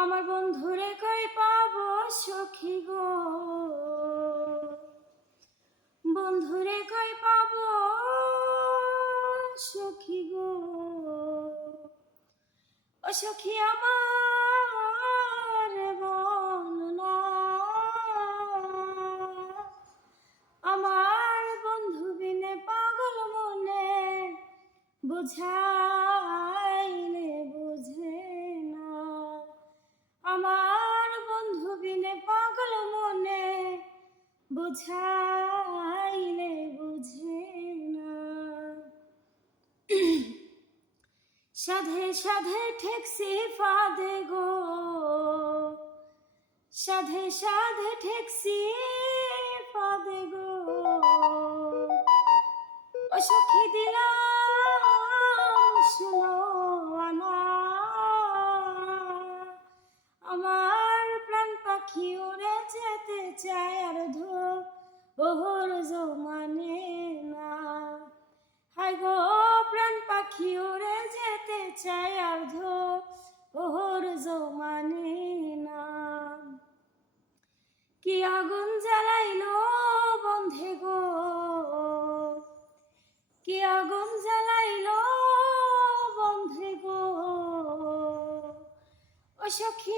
আমার বন্ধুরে কই পাবো সখী গো, বন্ধুরে কই পাবো সখী গো। ও সখী আমার বলনা, আমার বন্ধু বিনে পাগল মনে বুঝাইলে বুঝে না। আমার বন্ধু বিনে পাগল মনে বুঝাইলে বুঝে না। সাধে সাধে ঠেকছি ফাঁদে গো, সাধে সাধে ঠেকছি ফাঁদে গো। ও সখী দিলাম শুনো আনা, আমার প্রাণ পাখি উড়ে যেতে চায় আর ওহর জমানে না। হায় গো প্রাণ পাখি উড়ে যেতে চায় আর ওহর জমানে না। কি আগুন জ্বালাইলো বন্ধে গো, কি আগুন জ্বালাইলো বন্ধে গো। ও সখী